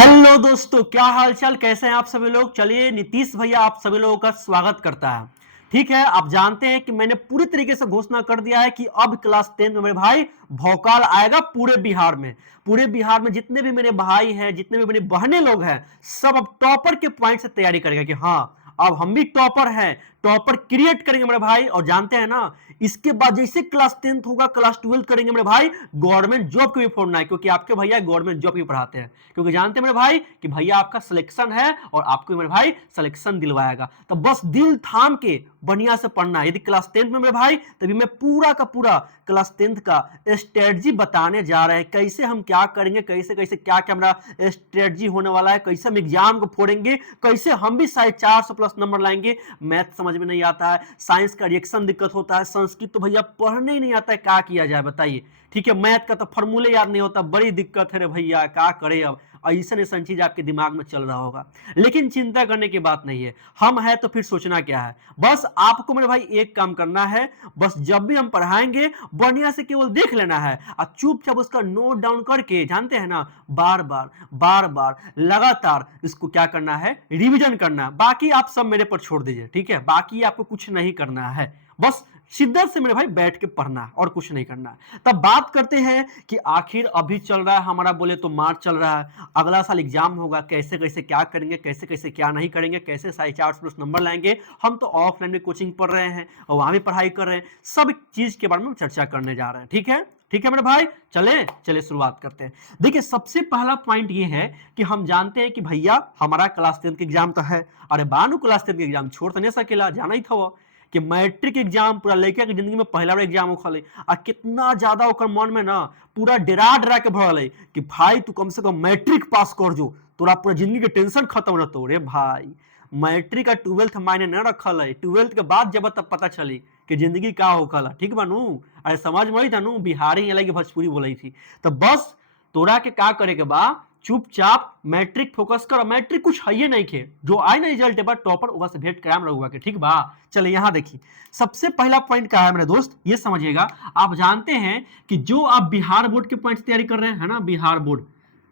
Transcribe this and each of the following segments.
Hello दोस्तों, क्या हालचाल, कैसे हैं आप सभी लोग। चलिए, नीतीश भैया आप सभी लोगों का स्वागत करता है। ठीक है, आप जानते हैं कि मैंने पूरी तरीके से घोषणा कर दिया है कि अब क्लास 10 में मेरे भाई भौकाल आएगा पूरे बिहार में। पूरे बिहार में जितने भी मेरे भाई हैं, जितने भी मेरी बहनें लोग हैं, सब अब टॉपर के पॉइंट से तैयारी करेंगे कि हाँ अब हम भी टॉपर हैं, टॉपर क्रिएट करेंगे मेरे भाई। और जानते हैं ना, इसके बाद जैसे क्लास 10 होगा, क्लास 12 करेंगे मेरे भाई, गवर्नमेंट जॉब को भी फोड़ना है, क्योंकि आपके भैया गवर्नमेंट जॉब भी पढ़ाते हैं। क्योंकि जानते हैं मेरे भाई कि भैया आपका सिलेक्शन है और आपको मेरे भाई सिलेक्शन दिलवाएगा। तो बस दिल थाम के बढ़िया से पढ़ना है। यदि क्लास 10 में मेरे भाई, तभी मैं पूरा का पूरा क्लास 10 का स्ट्रेटजी बताने जा रहे हैं, कैसे हम क्या करेंगे, कैसे कैसे क्या क्या मेरा स्ट्रेटजी होने वाला है, कैसे हम एग्जाम को फोड़ेंगे, कैसे हम भी 450+ नंबर लाएंगे। मैथ समझ में नहीं आता है, साइंस का रिएक्शन दिक्कत होता है, संस्कृत तो भैया पढ़ने ही नहीं आता है, क्या किया जाए बताइए। ठीक है, मैथ का तो फॉर्मूले याद नहीं होता, बड़ी दिक्कत है रे भैया, क्या करे अब। ऐसा चीज आपके दिमाग में चल रहा होगा, लेकिन चिंता करने की बात नहीं है। हम है तो फिर सोचना क्या है। बस आपको मेरे भाई एक काम करना है, बस जब भी हम पढ़ाएंगे बढ़िया से केवल देख लेना है और चुपचाप उसका नोट डाउन करके, जानते हैं ना, बार बार लगातार इसको क्या करना है, रिवीजन करना है। बाकी आप सब मेरे पर छोड़ दीजिए, ठीक है, बाकी आपको कुछ नहीं करना है। बस शिद्दत से मेरे भाई बैठ के पढ़ना है और कुछ नहीं करना है। तब बात करते हैं कि आखिर अभी चल रहा है हमारा, बोले तो मार्च चल रहा है, अगला साल एग्जाम होगा, कैसे कैसे क्या करेंगे, कैसे कैसे क्या नहीं करेंगे, कैसे 450+ नंबर लाएंगे। हम तो ऑफलाइन में कोचिंग पढ़ रहे हैं और वहां भी पढ़ाई कर रहे हैं, सब चीज के बारे में चर्चा करने जा रहे हैं। ठीक है, ठीक है मेरे भाई, चले चले शुरुआत करते हैं। देखिए, सबसे पहला पॉइंट ये है कि हम जानते हैं कि भैया हमारा क्लास 10 का एग्जाम तो है। अरे बानू, क्लास 10 का एग्जाम छोड़ तो नहीं सकेला, जाना ही था वो कि मैट्रिक एग्जाम पूरा लड़का के जिंदगी में पहला बार एग्जाम होखल। आ कितना ज्यादा ओकर मन में ना पूरा डरा डरा के भरल है कि भाई तू कम से कम मैट्रिक पास कर जो, तोरा पूरा जिंदगी के टेंशन खत्म न तो रे भाई। मैट्रिक का 12th मायने न रखल है, 12th के बाद जब तब पता चली कि जिंदगी का होखल है। ठीक बानू, अरे समझ में था नू, बिहारी अलग भोजपुरी बोली थी। तो बस तोरा के का करे के बा, चुपचाप मैट्रिक फोकस कर। मैट्रिक कुछ है नहीं खे, जो आए ना रिजल्ट बा टॉपर ओकरा से भेंट कराम रहुआ के। ठीक बा, चलिए यहाँ देखिए, सबसे पहला पॉइंट क्या है मेरे दोस्त, ये समझिएगा। आप जानते हैं कि जो आप बिहार बोर्ड के पॉइंट तैयारी कर रहे हैं ना, बिहार बोर्ड,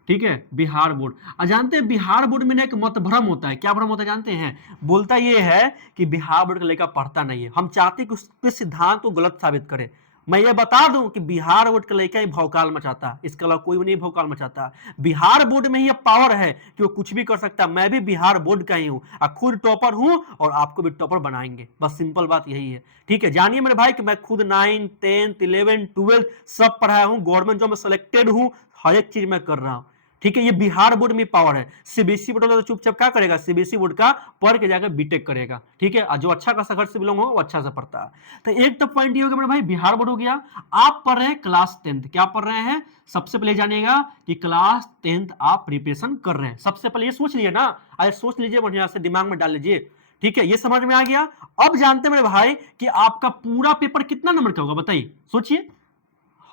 ठीक है, बिहार बोर्ड। और जानते हैं बिहार बोर्ड में ना एक मत भ्रम होता है। क्या भ्रम होता है जानते हैं? बोलता ये है कि बिहार बोर्ड का लड़का पढ़ता नहीं है। हम चाहते हैं कि उसके सिद्धांत को गलत साबित करे। मैं ये बता दूं कि बिहार बोर्ड का लड़का ही भौकाल मचाता है, इसके अलावा कोई नहीं भौकाल मचाता। बिहार बोर्ड में ही पावर है कि वो कुछ भी कर सकता है। मैं भी बिहार बोर्ड का ही हूँ और खुद टॉपर हूँ, और आपको भी टॉपर बनाएंगे। बस सिंपल बात यही है। ठीक है, जानिए मेरे भाई कि मैं खुद 9, 10, 11, 12 सब पढ़ाया हूँ, गवर्नमेंट जॉब में सिलेक्टेड हूँ, हर एक चीज मैं कर रहा हूँ। ठीक है, ये बिहार बोर्ड में पावर है। सीबीएसई बोर्ड वाला तो चुपचाप क्या करेगा, सीबीएसई बोर्ड का पढ़ के जाकर बीटेक करेगा। ठीक है, जो अच्छा खासा घर से बिलोंग होगा वो अच्छा से पढ़ता है। तो एक तो पॉइंट ये हो गया मेरे भाई, बिहार बोर्ड हो गया। आप पढ़ रहे हैं क्लास 10, क्या पढ़ रहे हैं? सबसे पहले जानिएगा कि क्लास 10 आप प्रिपरेशन कर रहे हैं। सबसे पहले ये सोच लीजिए ना, अरे सोच लीजिए, बढ़िया से दिमाग में डाल लीजिए। ठीक है, ये समझ में आ गया। अब जानते हैं मेरे भाई कि आपका पूरा पेपर कितना नंबर का होगा, बताइए, सोचिए।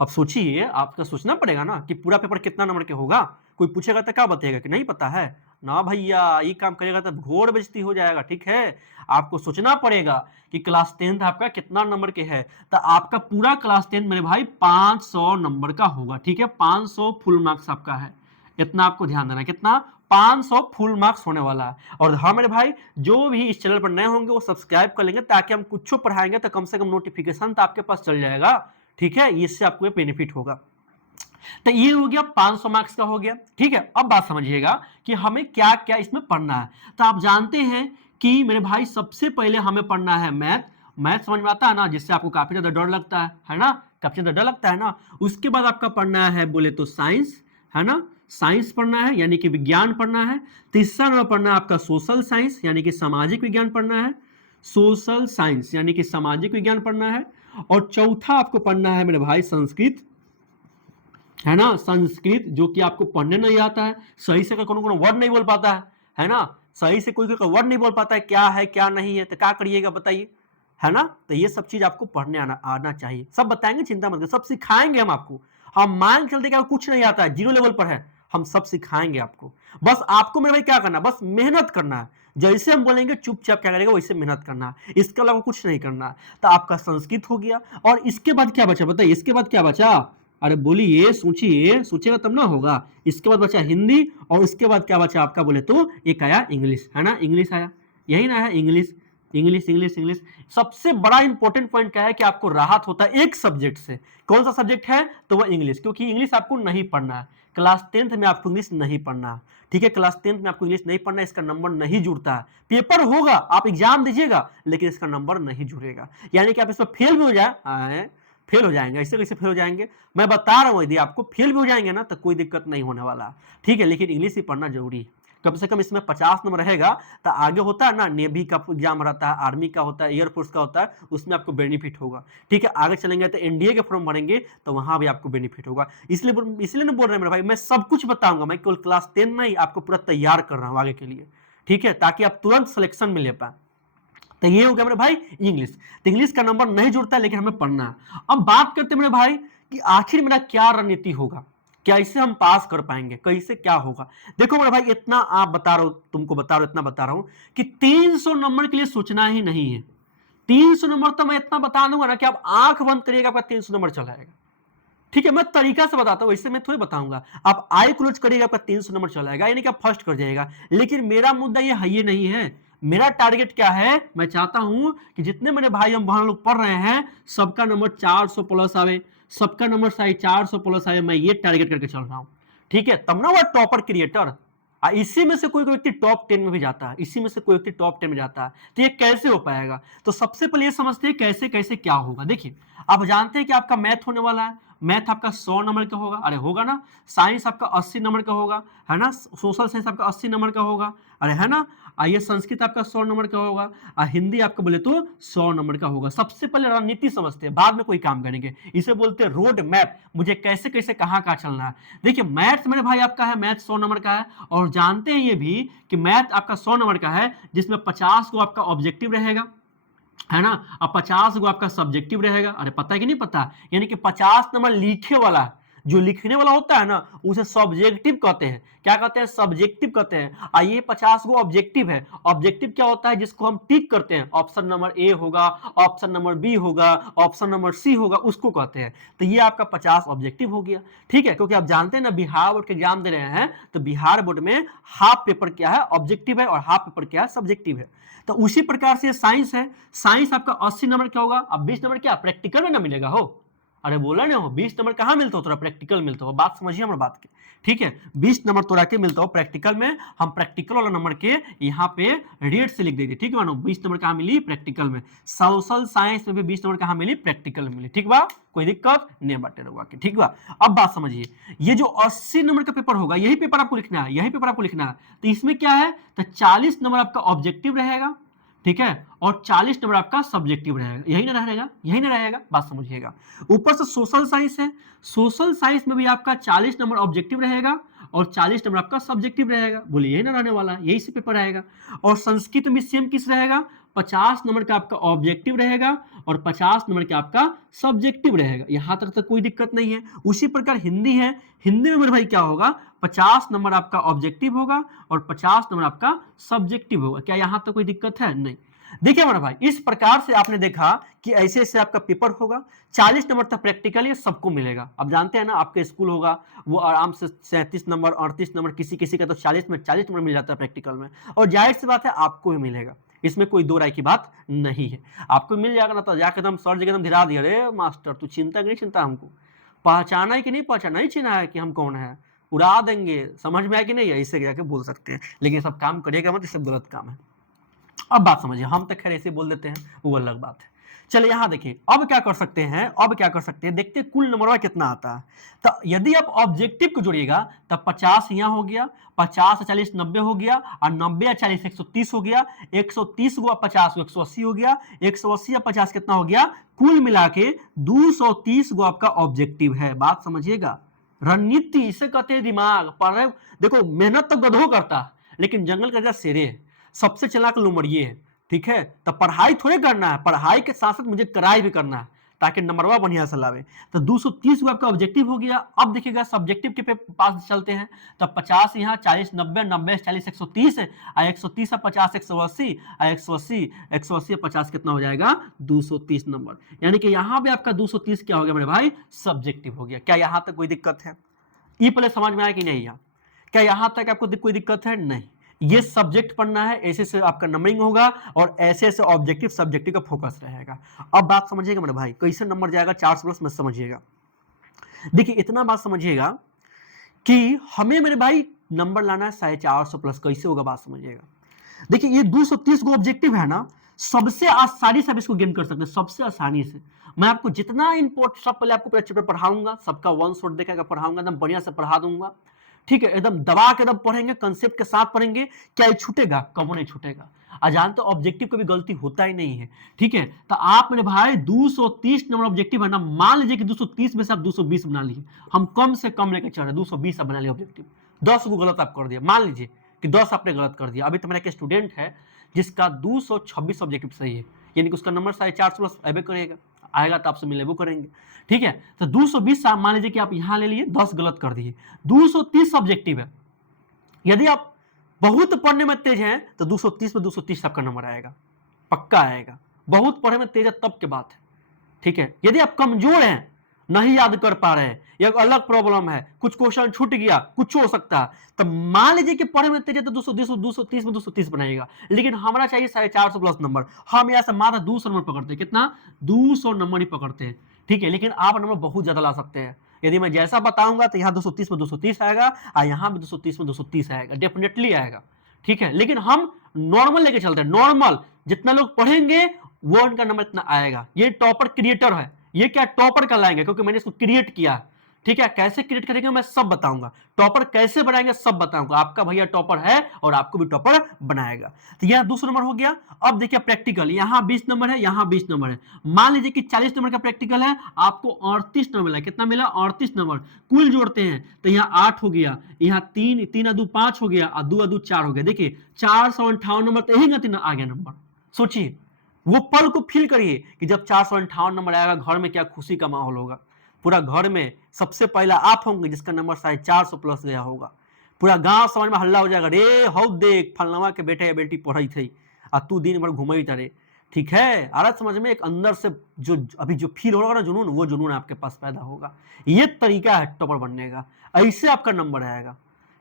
अब सोचिए, आपका सोचना पड़ेगा ना कि पूरा पेपर कितना नंबर के होगा। कोई पूछेगा तो क्या बताएगा कि नहीं पता है ना भैया, ये काम करेगा तो घोर बेइज्जती हो जाएगा। ठीक है, आपको सोचना पड़ेगा कि क्लास 10 आपका कितना नंबर के है। तो आपका पूरा क्लास 10 मेरे भाई 500 नंबर का होगा। ठीक है, 500 फुल मार्क्स आपका है, इतना आपको ध्यान देना। कितना? 500 फुल मार्क्स होने वाला है। और हाँ मेरे भाई, जो भी इस चैनल पर नए होंगे वो सब्सक्राइब कर लेंगे, ताकि हम कुछ पढ़ाएंगे तो कम से कम नोटिफिकेशन तो आपके पास चल जाएगा। ठीक है, इससे आपको बेनिफिट होगा। तो ये हो गया 500 मार्क्स का हो गया। ठीक है, अब बात समझिएगा कि हमें क्या क्या इसमें पढ़ना है। तो आप जानते हैं कि मेरे भाई सबसे पहले हमें पढ़ना है मैथ। मैथ समझ में आता है ना, जिससे आपको काफी ज्यादा डर लगता है ना, काफी ज्यादा डर लगता है ना। उसके बाद आपका पढ़ना है बोले तो साइंस, है ना, साइंस पढ़ना है, यानी कि विज्ञान पढ़ना है। तीसरा नंबर पढ़ना है आपका सोशल साइंस, यानी कि सामाजिक विज्ञान पढ़ना है। सोशल साइंस यानी कि सामाजिक विज्ञान पढ़ना है। और चौथा आपको पढ़ना है मेरे भाई संस्कृत, है ना, संस्कृत, जो कि आपको पढ़ने नहीं आता है, सही से कौन कौन वर्ड नहीं बोल पाता है ना, सही से कोई कोई वर्ड नहीं बोल पाता है, क्या है क्या नहीं है, तो क्या करिएगा बताइए, है ना। तो ये सब चीज आपको पढ़ने आना चाहिए, सब बताएंगे, चिंता मत करिए, सब सिखाएंगे हम आपको। हम मान चलते कि कुछ नहीं आता है, 0 लेवल पर है, हम सब सिखाएंगे आपको। बस आपको मेरे भाई क्या करना है, बस मेहनत करना है। जैसे हम बोलेंगे चुपचाप क्या करेगा, वैसे मेहनत करना है, इसके अलावा कुछ नहीं करना है। तो आपका संस्कृत हो गया। और इसके बाद क्या बचा बताइए, इसके बाद क्या बचा? अरे बोलिए, सोचिए, सोचेगा तब ना होगा। इसके बाद बचा हिंदी और उसके बाद क्या बचा आपका बोले तो एक आया इंग्लिश, है ना, इंग्लिश आया, यही ना है इंग्लिश, इंग्लिश इंग्लिश इंग्लिश। सबसे बड़ा इंपॉर्टेंट पॉइंट क्या है कि आपको राहत होता है एक सब्जेक्ट से। कौन सा सब्जेक्ट है? तो वह इंग्लिश, क्योंकि इंग्लिश आपको नहीं पढ़ना है। क्लास 10th में आपको इंग्लिश नहीं पढ़ना है, ठीक है, क्लास 10th में आपको इंग्लिश नहीं पढ़ना है, इसका नंबर नहीं जुड़ता है। पेपर होगा, आप एग्जाम दीजिएगा, लेकिन इसका नंबर नहीं जुड़ेगा। यानी कि आप इसमें फेल भी हो जाए, फेल हो जाएंगे, ऐसे कैसे फेल हो जाएंगे, मैं बता रहा हूं, यदि आपको फेल भी हो जाएंगे ना तो कोई दिक्कत नहीं होने वाला, ठीक है, लेकिन इंग्लिश ही पढ़ना जरूरी है। कम से कम इसमें 50 नंबर रहेगा, तो आगे होता है ना नेवी का एग्जाम रहता है, आर्मी का होता है, एयरफोर्स का होता है, उसमें आपको बेनिफिट होगा, ठीक है। आगे चलेंगे तो एनडीए के फॉर्म भरेंगे तो वहां भी आपको बेनिफिट होगा। इसलिए ना बोल रहे हैं मेरे भाई, मैं सब कुछ बताऊंगा, मैं केवल क्लास 10 में ही आपको पूरा तैयार कर रहा हूँ आगे के लिए, ठीक है, ताकि आप तुरंत सिलेक्शन में ले पाए। तो ये हो गया मेरे भाई इंग्लिश। तो इंग्लिश का नंबर नहीं जुड़ता है, लेकिन हमें पढ़ना है। अब बात करते हैं मेरे भाई कि आखिर मेरा क्या रणनीति होगा, कैसे हम पास कर पाएंगे, कैसे क्या होगा। देखो मेरे भाई, इतना आप बता रहा हूं, तुमको बता रहा हूं, इतना बता रहा हूं कि 300 नंबर के लिए सोचना ही नहीं है। 300 नंबर तो मैं इतना बता दूंगा ना कि आप आंख बंद करिएगा, आपका 300 नंबर चला आएगा, ठीक है। मैं तरीका से बताता हूं, वैसे मैं थोड़ी बताऊंगा। आप आई क्लोज करिएगा, आपका 300 नंबर चला आएगा, यानी कि आप फर्स्ट कर जाएगा। लेकिन मेरा मुद्दा ये है, ये नहीं है। मेरा टारगेट क्या है, मैं चाहता हूं कि जितने मेरे भाई हम बहन लोग पढ़ रहे हैं, सबका नंबर 400 प्लस आवे, सबका नंबर 450 प्लस आवे। मैं ये टारगेट करके चल रहा हूं, ठीक है। तब ना वो टॉपर क्रिएटर, इसी में से कोई व्यक्ति टॉप 10 में भी जाता है, इसी में से कोई व्यक्ति टॉप 10 में जाता है। तो ये कैसे हो पाएगा? तो सबसे पहले ये समझते हैं कैसे कैसे क्या होगा। देखिए, आप जानते हैं कि आपका मैथ होने वाला है, मैथ आपका 100 नंबर का होगा, अरे होगा ना। साइंस आपका 80 नंबर का होगा, है ना। सोशल साइंस आपका 80 नंबर का होगा, अरे है ना। ये संस्कृत आपका 100 नंबर का होगा, और हिंदी आपका बोले तो 100 नंबर का होगा। सबसे पहले रणनीति समझते हैं, बाद में कोई काम करेंगे। इसे बोलते हैं रोड मैप, मुझे कैसे कैसे कहाँ कहाँ चलना है। देखिए, मैथ मेरे भाई आपका है, मैथ 100 नंबर का है, और जानते हैं ये भी कि मैथ आपका 100 नंबर का है, जिसमें 50 को आपका ऑब्जेक्टिव रहेगा, है ना, अब 50 को आपका सब्जेक्टिव रहेगा। अरे पता है कि नहीं पता? यानी कि 50 नंबर लिखे वाला है, जो लिखने वाला होता है ना, उसे सब्जेक्टिव कहते हैं। क्या कहते हैं? सब्जेक्टिव कहते हैं। और ये 50 को ऑब्जेक्टिव है। ऑब्जेक्टिव क्या होता है? जिसको हम टिक करते हैं, ऑप्शन नंबर ए होगा, ऑप्शन नंबर बी होगा, ऑप्शन नंबर सी होगा, उसको कहते हैं। तो ये आपका 50 ऑब्जेक्टिव हो गया, ठीक है। क्योंकि आप जानते हैं ना, बिहार बोर्ड के एग्जाम दे रहे हैं, तो बिहार बोर्ड में हाफ पेपर क्या है? ऑब्जेक्टिव है, और हाफ पेपर क्या है? सब्जेक्टिव है। तो उसी प्रकार से साइंस है, साइंस आपका 80 नंबर क्या होगा? अब 20 नंबर क्या प्रैक्टिकल में ना मिलेगा हो? अरे बोला ना हो, 20 नंबर कहाँ मिलता हो? थोड़ा प्रैक्टिकल मिलता हो, बात समझिए हमारी बात की, ठीक है। 20 नंबर तोड़ा के मिलता हो प्रैक्टिकल में। हम प्रैक्टिकल वाला नंबर के यहाँ पे रेड से लिख देंगे, ठीक है मानो। 20 नंबर कहाँ मिली? प्रैक्टिकल में। सोशल साइंस में भी 20 नंबर कहाँ मिली? प्रैक्टिकल में मिली, ठीक बा, कोई दिक्कत नहीं बाटे रहुआ के, ठीक बा। अब बात समझिए, ये जो 80 नंबर का पेपर होगा, यही पेपर आपको लिखना है, यही पेपर आपको लिखना है। तो इसमें क्या है? तो 40 नंबर आपका ऑब्जेक्टिव रहेगा, ठीक है, और 40 नंबर आपका सब्जेक्टिव रहेगा। यही ना रहेगा? यही ना रहेगा, बात समझिएगा। ऊपर से सोशल साइंस है, सोशल साइंस में भी आपका 40 नंबर ऑब्जेक्टिव रहेगा, और 40 नंबर आपका सब्जेक्टिव रहेगा। बोलिए, यही ना रहने वाला है, यही से पेपर रहेगा। और संस्कृत में सेम किस रहेगा? 50 नंबर का आपका ऑब्जेक्टिव रहेगा, और 50 नंबर का आपका सब्जेक्टिव रहेगा। यहां तक तो कोई दिक्कत नहीं है। उसी प्रकार हिंदी है, हिंदी में मेरे भाई क्या होगा? 50 नंबर आपका ऑब्जेक्टिव होगा, और 50 नंबर आपका सब्जेक्टिव होगा। क्या यहां तक कोई दिक्कत है? नहीं। देखिए मेरा भाई, इस प्रकार से आपने देखा कि ऐसे ऐसे आपका पेपर होगा। 40 नंबर तक प्रैक्टिकल ये सबको मिलेगा। अब जानते हैं ना, आपके स्कूल होगा वो आराम से 37 नंबर, 38 नंबर, किसी किसी का तो 40 में 40 नंबर मिल जाता है प्रैक्टिकल में। और जाहिर सी बात है, आपको भी मिलेगा, इसमें कोई दो राय की बात नहीं है। आपको मिल जाएगा ना, तो जाकर एकदम सर जी एकदम धिरा दिया, अरे मास्टर तू चिंता की नहीं चिंता, हमको पहचाना है कि नहीं पहचाना, नहीं चिन्हा है कि हम कौन है, उड़ा देंगे, समझ में आया कि नहीं? ऐसे जाके बोल सकते हैं, लेकिन सब काम करिएगा मत, ये सब गलत काम है। अब बात समझिए, हम तो खैर ऐसे बोल देते हैं, वो अलग बात है। चलिए यहां देखिए, अब क्या कर सकते हैं, अब क्या कर सकते हैं, देखते हैं कुल नंबर कितना आता है। तो यदि आप ऑब्जेक्टिव को जोड़िएगा, तब 50 यहां हो गया, 50 40 90 हो गया, और 90 40 130 हो गया, 130 को 50 को 180 हो गया, 180 या 50 कितना हो गया? कुल मिला के 230 को आपका ऑब्जेक्टिव है। बात समझिएगा, रणनीति इसे कहते हैं दिमाग। पर देखो, मेहनत तो गधों करता, लेकिन जंगल का शेरे है, सबसे चालाक लोमड़िए है, ठीक है। तो पढ़ाई थोड़े करना है, पढ़ाई के साथ साथ मुझे कराई भी करना है, ताकि नंबरवा बढ़िया से लावे। तो 230 को आपका ऑब्जेक्टिव हो गया। अब देखिएगा सब्जेक्टिव के पास चलते हैं, तो 50 यहाँ, 40 90, 90 40 130 है, 130 50 180, 180 180 50 कितना हो जाएगा 230 नंबर। यानी कि यहाँ पे आपका 230 क्या हो गया मेरे भाई, सब्जेक्टिव हो गया। क्या यहाँ तक कोई दिक्कत है? ये पहले समझ में आया कि नहीं? यहाँ क्या यहाँ तक आपको कोई दिक्कत है? नहीं। ये सब्जेक्ट पढ़ना है, ऐसे से आपका नंबरिंग होगा और ऐसे ऐसे ऑब्जेक्टिव सब्जेक्टिव का फोकस रहेगा। अब बात समझिएगा मेरे भाई, कैसे नंबर जाएगा 400 प्लस में, समझिएगा। देखिए इतना बात समझिएगा कि हमें मेरे भाई नंबर लाना है 450 प्लस। कैसे होगा बात समझिएगा। देखिए ये 230 को ऑब्जेक्टिव है ना, सबसे आसानी से आप इसको गेन कर सकते हैं, सबसे आसानी से। मैं आपको जितना इम्पोर्ट सब पहले आपको चैप्टर पढ़ाऊंगा, सबका वन शॉट देखेगा पढ़ाऊंगा, एकदम बढ़िया से पढ़ा दूंगा। ठीक है, एकदम दबा के एकदम पढ़ेंगे, कंसेप्ट के साथ पढ़ेंगे। क्या ये छूटेगा? कब नहीं छूटेगा। अजान तो ऑब्जेक्टिव कभी गलती होता ही नहीं है। ठीक है, तो आप मेरे भाई 230 नंबर ऑब्जेक्टिव है ना, मान लीजिए कि 230 में से आप 220 बना लिए, हम कम से कम लेके चल रहे, 220 आप बना लिए ऑब्जेक्टिव। 10 को गलत आप कर दिया, मान लीजिए कि 10 आपने गलत कर दिया। अभी तो मेरा एक स्टूडेंट है जिसका 226 ऑब्जेक्टिव सही है, यानी कि उसका नंबर 450 प्लस अबे करेगा, आएगा तो आपसे मिलेबो करेंगे। ठीक है, तो 220 मान लीजिए कि आप यहां ले लिए, 10 गलत कर दिए, 230 ऑब्जेक्टिव है। यदि आप बहुत पढ़ने में तेज हैं तो 230 में 230 आपका नंबर आएगा, पक्का आएगा। बहुत पढ़ने में तेज है तब की बात है। ठीक है, यदि आप कमजोर हैं, नहीं याद कर पा रहे हैं, एक अलग प्रॉब्लम है, कुछ क्वेश्चन छूट गया, कुछ हो सकता है, तो मान लीजिए कि पढ़े में तेज है तो 230 में 230 बनाएगा। लेकिन हमारा चाहिए 450 प्लस नंबर। हम यहाँ से मात्र 200 नंबर पकड़ते हैं। कितना? 200 नंबर ही पकड़ते हैं। ठीक है, लेकिन आप नंबर बहुत ज्यादा ला सकते हैं। यदि मैं जैसा बताऊंगा तो यहाँ 230 में 230 आएगा और यहाँ भी 230 में 230 आएगा, डेफिनेटली आएगा। ठीक है, लेकिन हम नॉर्मल लेके चलते हैं, नॉर्मल जितना लोग पढ़ेंगे वो उनका नंबर इतना आएगा। ये टॉपर क्रिएटर है, ये क्या टॉपर कहलाएंगे, क्योंकि मैंने इसको क्रिएट किया। ठीक है, कैसे क्रिएट करेंगे मैं सब बताऊंगा, टॉपर कैसे बनाएंगे सब बताऊंगा। आपका भैया टॉपर है और आपको भी टॉपर बनाएगा। तो यह दूसरा नंबर हो गया। अब देखिए प्रैक्टिकल, यहाँ 20 नंबर है, यहाँ 20 नंबर है। मान लीजिए कि 40 नंबर का प्रैक्टिकल है, आपको 38 नंबर मिला। कितना मिला? 38 नंबर। कुल जोड़ते हैं तो यहाँ 8 हो गया, यहाँ 3 3 2 5 हो गया और 2 2 4 हो गया। देखिए 458 नंबर तो यही गति आ गया नंबर। सोचिए, वो पल को फील करिए कि जब 458 नंबर आएगा घर में क्या खुशी का माहौल होगा। पूरा घर में सबसे पहला आप होंगे जिसका नंबर 450 प्लस गया होगा। पूरा गांव समाज में हल्ला हो जाएगा, रे हौ देख फलनवा के बेटे या बेटी पढ़ई थी आ तू दिन भर घूमई तारे। ठीक है, आ रहा समझ में? एक अंदर से जो अभी जो फील होगा ना जुनून, वो जुनून आपके पास पैदा होगा। ये तरीका है टॉपर बनने का, ऐसे आपका नंबर आएगा।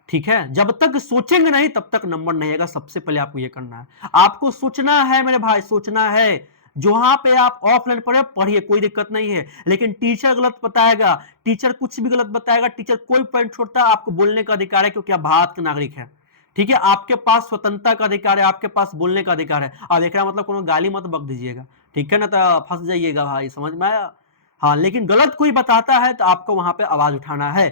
ठीक है, जब तक सोचेंगे नहीं तब तक नंबर नहीं आएगा। सबसे पहले आपको ये करना है, आपको सोचना है मेरे भाई, सोचना है। जहां पे आप ऑफलाइन पढ़े पढ़िए, कोई दिक्कत नहीं है, लेकिन टीचर गलत बताएगा, टीचर कुछ भी गलत बताएगा, टीचर कोई पॉइंट छोड़ता है, आपको बोलने का अधिकार है, क्योंकि आप भारत के नागरिक हैं। ठीक है, आपके पास स्वतंत्रता का अधिकार है, आपके पास बोलने का अधिकार है। अब एक मतलब कोनो गाली मत बक दीजिएगा, ठीक है ना, तो फंस जाइएगा भाई, समझ में आया? हाँ, लेकिन गलत कोई बताता है तो आपको वहां पे आवाज उठाना है।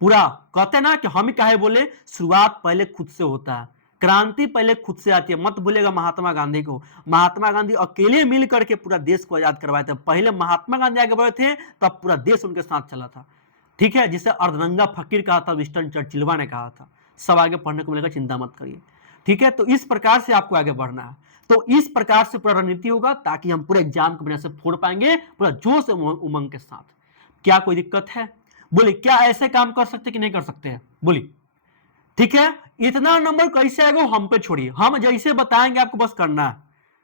पूरा कहते ना कि हम ही काहे बोले, शुरुआत पहले खुद से होता है, क्रांति पहले खुद से आती है। मत भूलेगा महात्मा गांधी को। महात्मा गांधी अकेले मिल करके पूरा देश को आजाद करवाए थे। पहले महात्मा गांधी आगे बढ़े थे, तब पूरा देश उनके साथ चला था। ठीक है, जिसे अर्धनंगा फकीर कहा था, विंस्टन चर्चिलवा ने कहा था। सब आगे पढ़ने को मिलेगा, चिंता मत करिए। ठीक है, तो इस प्रकार से आपको आगे बढ़ना है। तो इस प्रकार से पूरा रणनीति होगा ताकि हम पूरे एग्जाम को बढ़िया से फोड़ पाएंगे, पूरा जोश उमंग के साथ। क्या कोई दिक्कत है? बोली, क्या ऐसे काम कर सकते कि नहीं कर सकते हैं? बोली। ठीक है, इतना नंबर कैसे आएगा हम पे छोड़िए, हम जैसे बताएंगे आपको बस करना है।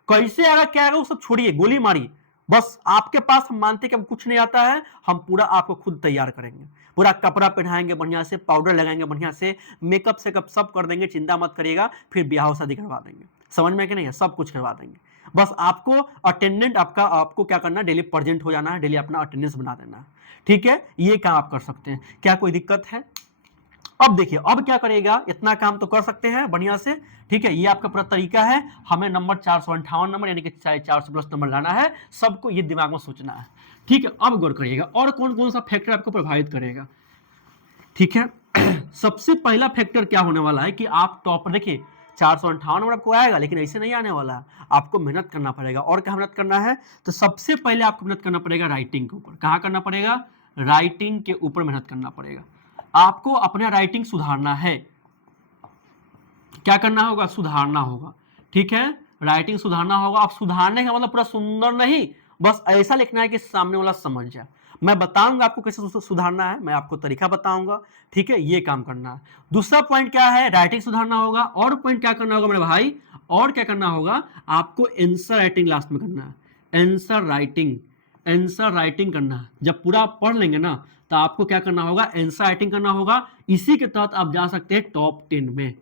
कैसे आएगा क्या आएगा वो सब छोड़िए, गोली मारी। बस आपके पास हम मानते कि हम कुछ नहीं आता है, हम पूरा आपको खुद तैयार करेंगे। पूरा कपड़ा पहनाएंगे बढ़िया से, पाउडर लगाएंगे बढ़िया से, मेकअप सेकअप सब कर देंगे, चिंता मत करिएगा। फिर ब्याह शादी करवा देंगे, समझ में कि नहीं है? सब कुछ करवा देंगे। बस आपको अटेंडेंट आपको क्या करना है, डेली प्रेजेंट हो जाना है, डेली अपना अटेंडेंस बना देना है। ठीक है, ये काम आप कर सकते हैं। क्या कोई दिक्कत है? अब देखिए, अब क्या करेगा, इतना काम तो कर सकते हैं बढ़िया से। ठीक है, ये आपका पूरा तरीका है। हमें नंबर 458 नंबर यानी कि 400 प्लस नंबर लाना है, सबको ये दिमाग में सोचना है। ठीक है, अब गौर करिएगा और कौन कौन सा फैक्टर आपको प्रभावित करेगा। ठीक है, सबसे पहला फैक्टर क्या होने वाला है कि आप टॉप, देखिए 458 नंबर आपको आएगा, लेकिन ऐसे नहीं आने वाला है, आपको मेहनत करना पड़ेगा। और क्या मेहनत करना है? तो सबसे पहले आपको मेहनत करना पड़ेगा राइटिंग के ऊपर। कहाँ करना पड़ेगा? राइटिंग के ऊपर मेहनत करना पड़ेगा। आपको अपना राइटिंग सुधारना है। क्या करना होगा? सुधारना होगा। ठीक है, राइटिंग सुधारना होगा। अब सुधारने का मतलब पूरा सुंदर नहीं, बस ऐसा लिखना है कि सामने वाला समझ जाए। मैं बताऊंगा आपको कैसे सुधारना है, मैं आपको तरीका बताऊंगा, ठीक है, ये काम करना है। दूसरा पॉइंट क्या है, राइटिंग सुधारना होगा। और पॉइंट क्या करना होगा मेरे भाई, और क्या करना होगा, आपको आंसर राइटिंग लास्ट में करना है। आंसर राइटिंग, आंसर राइटिंग करना है। जब पूरा पढ़ लेंगे ना तो आपको क्या करना होगा, आंसर राइटिंग करना होगा। इसी के तहत आप जा सकते हैं टॉप 10 में,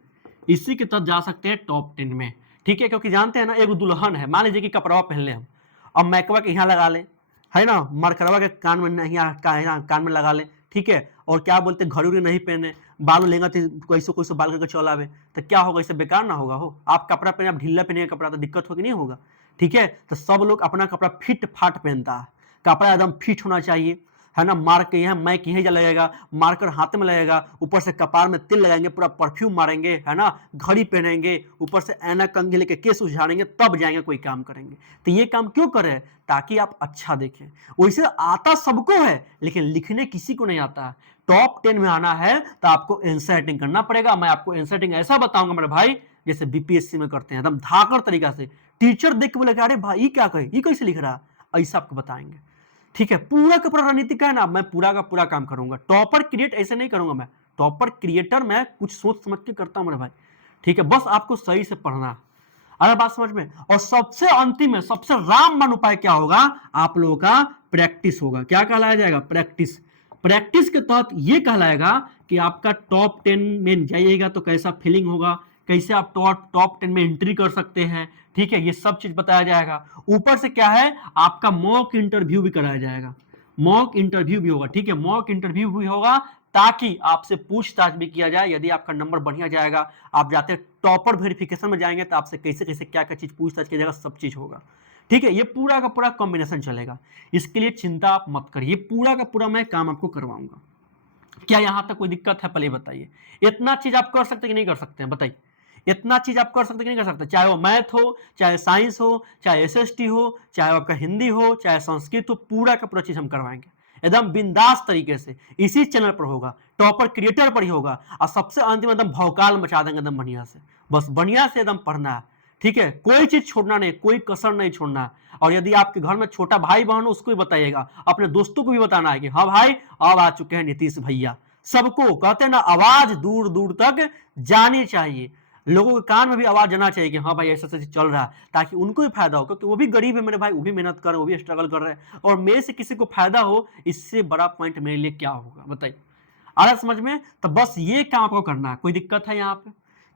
इसी के तहत जा सकते हैं टॉप 10 में, ठीक है। क्योंकि जानते हैं ना, एक दुल्हन है, मान लीजिए कि कपड़ा पहन ले हम, अब मैकवा के यहाँ लगा ले, है ना, मरकरवा के कान में यहाँ कान में लगा ले, ठीक है, और क्या बोलते हैं घड़ी नहीं पहने, बाल लेंगे तो कैसे कैसे बाल करके चलावे, तो क्या होगा, इससे बेकार ना होगा हो। आप कपड़ा पहने, आप ढीला पहने कपड़ा तो दिक्कत होगी, नहीं होगा, ठीक है। तो सब लोग अपना कपड़ा फिट फाट पहनता है, कपड़ा एकदम फिट होना चाहिए, है ना। मार्क यहाँ मैक यहीं लगेगा, मार्कर हाथ में लगेगा, ऊपर से कपार में तिल लगाएंगे, पूरा परफ्यूम मारेंगे, है ना, घड़ी पहनेंगे, ऊपर से ऐनक कंघी लेके केस उझाड़ेंगे, तब जाएंगे कोई काम करेंगे। तो ये काम क्यों करें, ताकि आप अच्छा देखें। वैसे आता सबको है, लेकिन लिखने किसी को नहीं आता है। टॉप 10 में आना है तो आपको आंसर राइटिंग करना पड़ेगा। मैं आपको आंसर राइटिंग ऐसा बताऊंगा मेरे भाई, जैसे बीपीएससी में करते हैं, एकदम धाकड़ तरीका से। टीचर देख के बोले अरे भाई क्या कहे, ये कैसे लिख रहा है, ऐसा आपको बताएंगे, ठीक है। पूरा का पूरा रणनीति का है ना, मैं पूरा का पूरा काम करूंगा। टॉपर क्रिएट ऐसे नहीं करूंगा मैं, टॉपर क्रिएटर मैं कुछ सोच समझ के करता हूं मेरे भाई, ठीक है। बस आपको सही से पढ़ना, अरे बात समझ में। और सबसे अंतिम में सबसे रामबाण उपाय क्या होगा, आप लोगों का प्रैक्टिस होगा। क्या कहलाया जाएगा, प्रैक्टिस। प्रैक्टिस के तहत ये कहलाएगा कि आपका टॉप 10 में जाइएगा तो कैसा फीलिंग होगा, कैसे आप टॉप 10 में एंट्री कर सकते हैं, ठीक है, ये सब चीज बताया जाएगा। ऊपर से क्या है, आपका मॉक इंटरव्यू भी कराया जाएगा, मॉक इंटरव्यू भी होगा, ठीक है, मॉक इंटरव्यू भी होगा, ताकि आपसे पूछताछ भी किया जाए। यदि आपका नंबर बढ़िया जाएगा, आप जाते टॉपर वेरिफिकेशन में जाएंगे, तो आपसे कैसे कैसे क्या क्या चीज पूछताछ किया जाएगा, सब चीज होगा, ठीक है। ये पूरा का पूरा कॉम्बिनेशन चलेगा, इसके लिए चिंता आप मत करिए, पूरा का पूरा मैं काम आपको करवाऊंगा। क्या यहां तक कोई दिक्कत है, पहले बताइए। इतना चीज आप कर सकते कि नहीं कर सकते हैं, बताइए। इतना चीज आप कर सकते कि नहीं कर सकते, चाहे वो मैथ हो, चाहे साइंस हो, चाहे एसएसटी हो, चाहे आपका हिंदी हो, चाहे संस्कृत हो, पूरा का पूरा चीज हम करवाएंगे एकदम बिंदास तरीके से। इसी चैनल पर होगा, टॉपर क्रिएटर पर ही होगा, और सबसे अंतिम एकदम भौकाल मचा देंगे एकदम बढ़िया से। बस बढ़िया से एकदम पढ़ना है, ठीक है, कोई चीज छोड़ना नहीं, कोई कसर नहीं छोड़ना है। और यदि आपके घर में छोटा भाई बहन हो, उसको भी बताइएगा, अपने दोस्तों को भी बताना है कि हाँ भाई अब आ चुके हैं नीतीश भैया। सबको कहते हैं ना, आवाज दूर दूर तक जानी चाहिए, लोगों के कान में भी आवाज जाना चाहिए कि हाँ भाई ऐसा चीज चल रहा है, ताकि उनको भी फायदा हो, क्योंकि वो भी गरीब है मेरे भाई, वो भी मेहनत कर रहे हैं, वो भी स्ट्रगल कर रहे हैं, और मेरे से किसी को फायदा हो, इससे बड़ा पॉइंट मेरे लिए क्या होगा, बताइए। आ रहा समझ में। तो बस ये काम आपको करना है। कोई दिक्कत है यहाँ पे,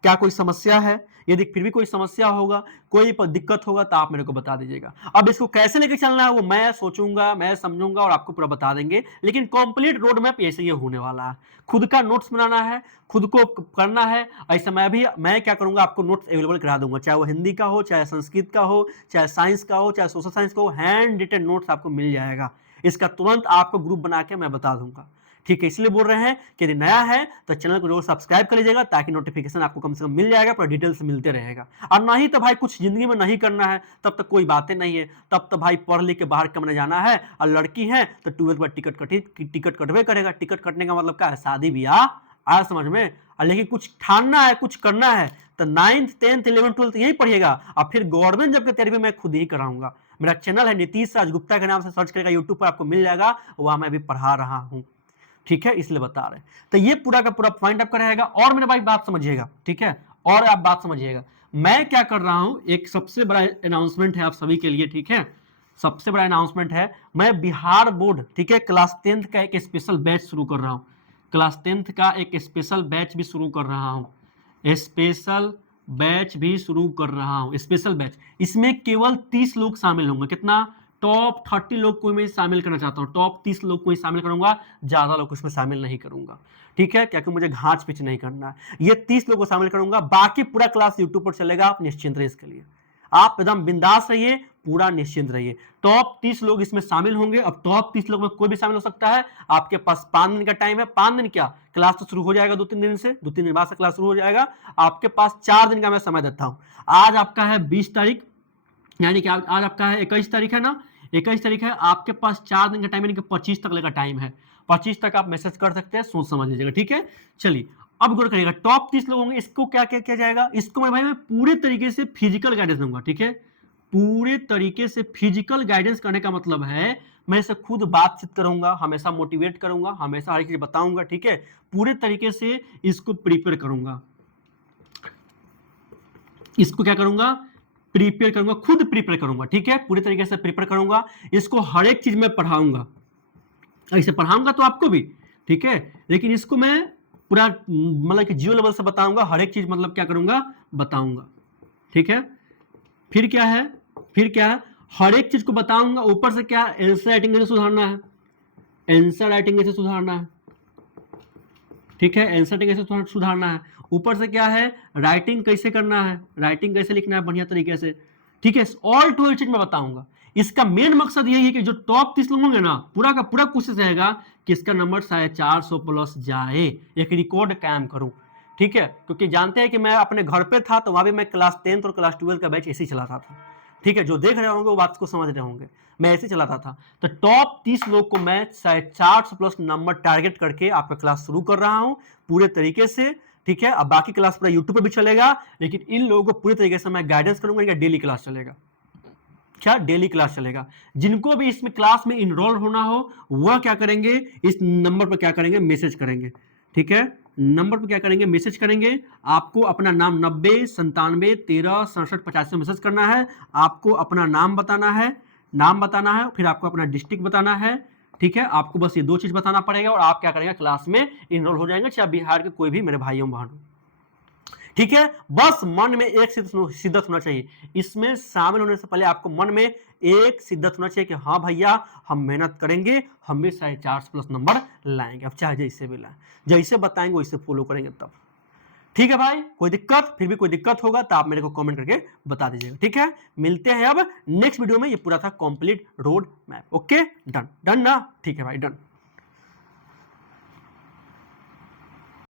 क्या कोई समस्या है, यदि फिर भी कोई समस्या होगा, कोई दिक्कत होगा, तो आप मेरे को बता दीजिएगा। अब इसको कैसे लेके चलना है वो मैं सोचूंगा, मैं समझूंगा, और आपको पूरा बता देंगे। लेकिन कंप्लीट रोड मैप ऐसे ही होने वाला है। खुद का नोट्स बनाना है, खुद को करना है। ऐसा मैं क्या करूंगा, आपको नोट्स अवेलेबल करा दूंगा, चाहे वो हिंदी का हो, चाहे संस्कृत का हो, चाहे साइंस का हो, चाहे सोशल साइंस का हो, हैंड रिटन नोट्स आपको मिल जाएगा। इसका तुरंत आपको ग्रुप बना के मैं बता दूंगा, ठीक है। इसलिए बोल रहे हैं कि यदि नया है तो चैनल को जरूर सब्सक्राइब कर लीजिएगा, ताकि नोटिफिकेशन आपको कम से कम मिल जाएगा, पूरा डिटेल्स मिलते रहेगा। और नहीं तो भाई कुछ जिंदगी में नहीं करना है, तब तक कोई बातें नहीं है, तब तो भाई पढ़ लिख के बाहर कमने जाना है। और लड़की है तो 12th बाद टिकट कटवे करेगा। टिकट कटने का मतलब क्या है, शादी ब्याह, आया समझ में। लेकिन कुछ ठानना है, कुछ करना है, तो 9th 10th 11th 12th यही पढ़िएगा, और फिर गवर्नमेंट जब की तैयारी मैं खुद ही कराऊंगा। मेरा चैनल है नीतीश राज गुप्ता के नाम से सर्च करेगा, यूट्यूब पर आपको मिल जाएगा, वहां मैं भी पढ़ा रहा हूँ, ठीक है, इसलिए बता रहे हैं। तो ये पूरा का पूरा पॉइंट आपका रहेगा। और मेरे भाई बात समझिएगा, ठीक है, और आप बात समझिएगा, मैं क्या कर रहा हूं, एक सबसे बड़ा अनाउंसमेंट है आप सभी के लिए, ठीक है, सबसे बड़ा अनाउंसमेंट है। मैं बिहार बोर्ड, ठीक है, क्लास 10th का एक स्पेशल बैच शुरू कर रहा हूं, क्लास 10th का एक स्पेशल बैच भी शुरू कर रहा हूं, स्पेशल बैच भी शुरू कर रहा हूं, स्पेशल बैच। इसमें केवल 30 लोग शामिल होंगे, कितना, टॉप 30 लोग को मैं शामिल करना चाहता हूं, टॉप 30 लोग को शामिल करूंगा, ज्यादा लोग उसमें शामिल नहीं करूंगा, ठीक है, क्योंकि मुझे घाच पिच नहीं करना है। ये 30 लोग को शामिल करूंगा, बाकी पूरा क्लास यूट्यूब पर चलेगा, आप निश्चिंत रहिए इसके लिए, आप एकदम बिंदास रहिए, पूरा निश्चिंत रहिए। टॉप 30 लोग इसमें शामिल होंगे। अब टॉप 30 लोग में कोई भी शामिल हो सकता है। आपके पास 5 दिन का टाइम है, 5 दिन क्या, क्लास तो शुरू हो जाएगा 2-3 दिन से, 2-3 दिन बाद से क्लास शुरू हो जाएगा। आपके पास 4 दिन का मैं समय देता हूं। आज आपका है 20 तारीख, यानी कि आज आपका है 21 तारीख है ना, 21 तारीख है, आपके पास 4 दिन का टाइम, यानी कि 25 तक का टाइम है। 25 तक आप मैसेज कर सकते हैं, सोच समझ लीजिएगा, ठीक है। चलिए अब गौर करिएगा, टॉप 30 लोग होंगे, इसको क्या क्या किया जाएगा, इसको मैं भाई मैं पूरे तरीके से फिजिकल गाइडेंस दूंगा, ठीक है, पूरे तरीके से फिजिकल गाइडेंस करने का मतलब है मैं इसे खुद बातचीत करूंगा, हमेशा मोटिवेट करूंगा, हमेशा हर चीज बताऊंगा, ठीक है, पूरे तरीके से इसको प्रिपेयर करूंगा, इसको क्या करूंगा, प्रिपेयर करूंगा, खुद प्रिपेयर करूंगा, ठीक है, पूरे तरीके से प्रिपेयर करूंगा, इसको हर एक चीज में पढ़ाऊंगा, ऐसे पढ़ाऊंगा तो आपको भी, ठीक है, लेकिन इसको मैं पूरा मतलब कि जीरो लेवल से बताऊंगा, हर एक चीज मतलब क्या करूंगा, बताऊंगा, ठीक है। फिर क्या है, फिर क्या है, हर एक चीज को बताऊंगा, ऊपर से क्या, आंसर राइटिंग कैसे सुधारना है, आंसर राइटिंग कैसे सुधारना है, ठीक है, आंसर राइटिंग कैसे सुधारना है, ऊपर से क्या है, राइटिंग कैसे करना है, राइटिंग कैसे लिखना है बढ़िया तरीके से, ठीक है, ऑल टू ऑल चीज मैं बताऊंगा। इसका मेन मकसद यही है कि जो टॉप 30 लोग होंगे ना, पूरा का पूरा कोशिश रहेगा कि इसका नंबर 450 प्लस जाए, एक रिकॉर्ड कायम करूं, ठीक है, क्योंकि जानते हैं कि मैं अपने घर पे था तो वहां भी मैं क्लास 10 और क्लास 12 का बैच ऐसे ही चलाता था, ठीक है, जो देख रहे होंगे वो बात को समझ रहे होंगे, मैं ऐसे चलाता था। तो टॉप 30 लोग को मैं 450 प्लस नंबर टारगेट करके आपका क्लास शुरू कर रहा हूं पूरे तरीके से, ठीक है। अब बाकी क्लास पूरा यूट्यूब पे भी चलेगा, लेकिन इन लोगों को पूरी तरीके से मैं गाइडेंस करूंगा, इनका डेली क्लास चलेगा, क्या डेली क्लास चलेगा। जिनको भी इसमें क्लास में इनरोल होना हो वह क्या करेंगे, इस नंबर पर क्या करेंगे, मैसेज करेंगे, ठीक है, नंबर पर क्या करेंगे, मैसेज करेंगे, आपको अपना नाम 90 97 13 67 50 से मैसेज करना है, आपको अपना नाम बताना है, फिर आपको अपना डिस्ट्रिक्ट बताना है, ठीक है, आपको बस ये दो चीज बताना पड़ेगा और आप क्या करेंगे, क्लास में इनरोल हो जाएंगे, चाहे बिहार के कोई भी मेरे भाइयों बहनों, ठीक है। बस मन में एक शिद्दत होना चाहिए, इसमें शामिल होने से पहले आपको मन में एक शिद्दत होना चाहिए कि हाँ भैया हम मेहनत करेंगे, हम भी 450 प्लस नंबर लाएंगे, अब चाहे जैसे भी लाएं, जैसे बताएंगे वैसे फॉलो करेंगे तब, ठीक है भाई। कोई दिक्कत, फिर भी कोई दिक्कत होगा तो आप मेरे को कमेंट करके बता दीजिएगा, ठीक है। मिलते हैं अब नेक्स्ट वीडियो में, ये पूरा था complete road map, okay, done done ना, ठीक है भाई, डन।